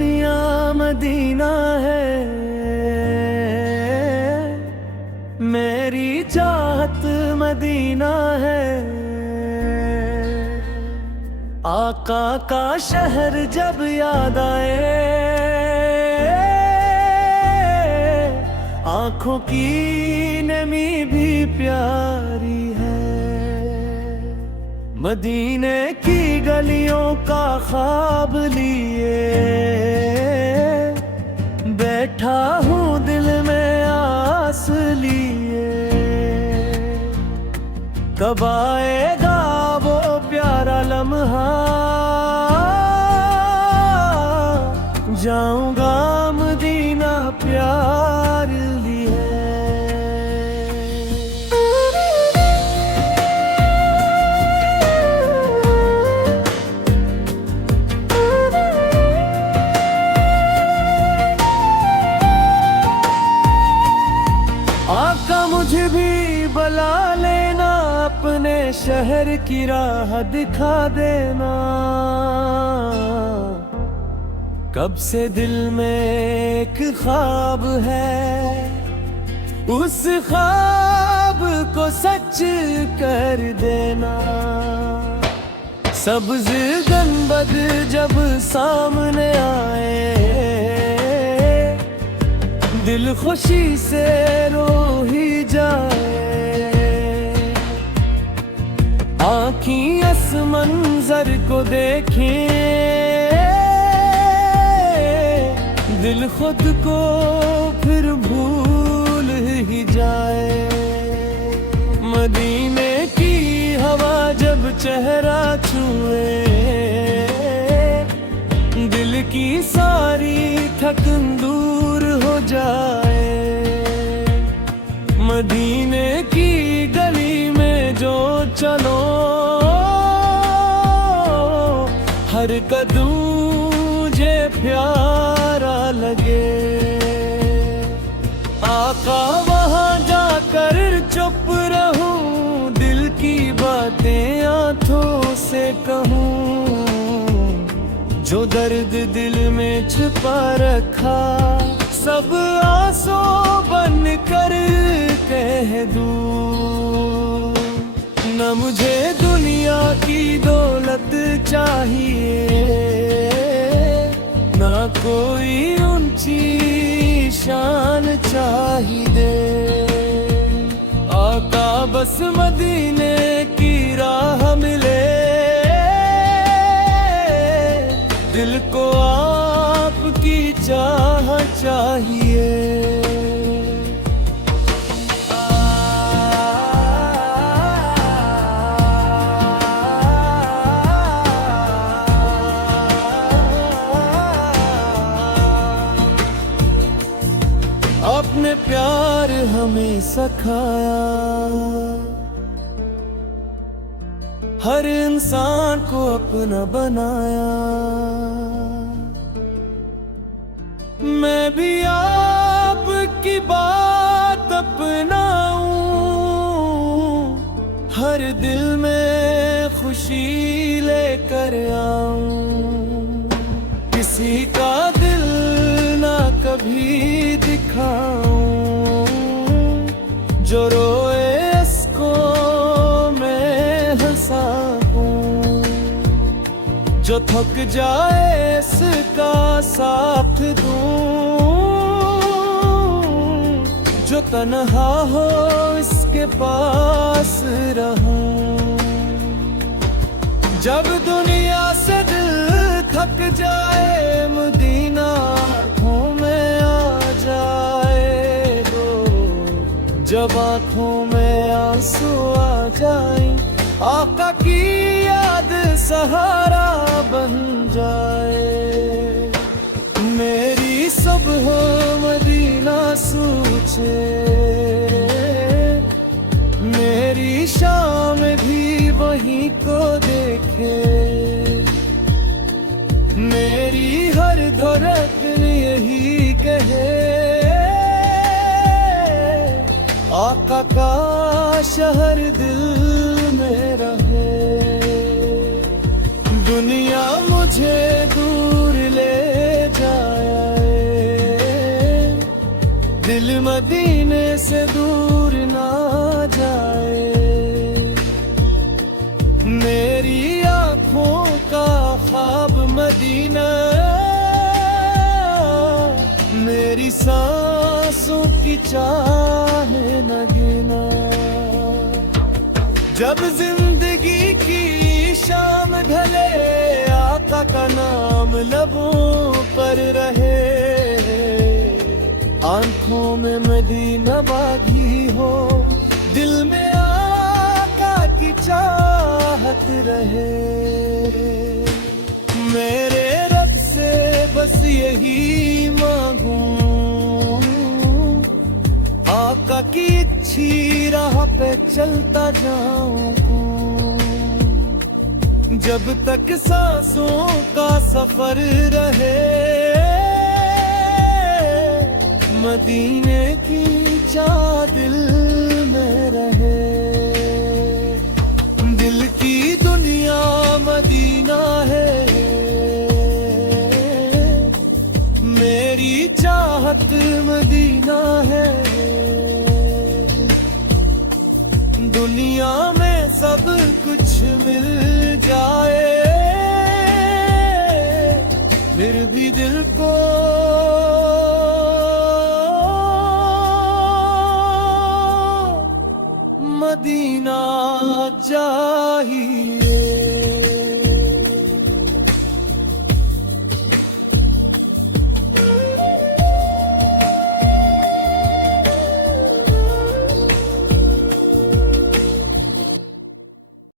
दुनिया मदीना है, मेरी चाहत मदीना है। आका का शहर जब याद आए, आंखों की नमी भी प्यारी है। मदीने की गलियों का ख्वाब लिए बैठा हूँ दिल में आस लिए। कब आएगा वो प्यारा लम्हा, जाऊंगा मदीना प्यार लिए। आका मुझे भी बुला लेना, अपने शहर की राह दिखा देना। कब से दिल में एक ख्वाब है, उस ख्वाब को सच कर देना। सब्ज गंबद जब सामने आए, दिल खुशी से रो ही जाए। आँखीं इस मंजर को देखें, दिल खुद को फिर भूल ही जाए। मदीने की हवा जब चेहरा छुए, दिल की सारी थकन दूर हो जाए। मदीने की गली में जो चलो, हर कदम मुझे प्यारा लगे। आका वहाँ जाकर चुप रहूं, दिल की बातें आंखों से कहूं। जो दर्द दिल में छिपा रखा, सब आंसू बन कर कह दूं। न मुझे दुनिया की दौलत चाहिए, ना कोई ऊंची शान चाहिए। आका बस मदीने की राह मिले, दिल को आपकी चाह चाहिए। अपने प्यार हमें सिखाया, हर इंसान को अपना बनाया। मैं भी आपकी बात अपनाऊं, हर दिल में खुशी लेकर आऊं। किसी का दिल ना कभी दिखाऊं, जो रोए इसको मैं हंसाऊं। जो थक जाए इसका साथ दूं, जो तन्हा हो इसके पास रहूं। जब दुनिया से दिल थक जाए, मदीना आँखों में आ जाए दो। जब आँखों में आंसू आ जाए, आका की याद सहारा बन जाए। मेरी सुबह मदीना सोचे, मेरी शाम भी वहीं को देखे। मेरी हर धड़कन यही कहे, आका का शहर दिल में रहे। दुनिया मुझे दूर ले जा, मदीने से दूर ना जाए। मेरी आंखों का ख्वाब मदीना, मेरी सांसों की चाहे न गिना। जब जिंदगी की शाम ढले, आका का नाम लबों पर रहे। आंखों में मदीना बागी हो, दिल में आका की चाहत रहे। मेरे रब से बस यही मांगूं, आका की अच्छी राह पे चलता जाऊं। जब तक सांसों का सफर रहे, मदीने की चाह दिल में रहे। दिल की दुनिया मदीना है, मेरी चाहत मदीना है। दुनिया में सब कुछ मिल जाए, फिर भी दिल को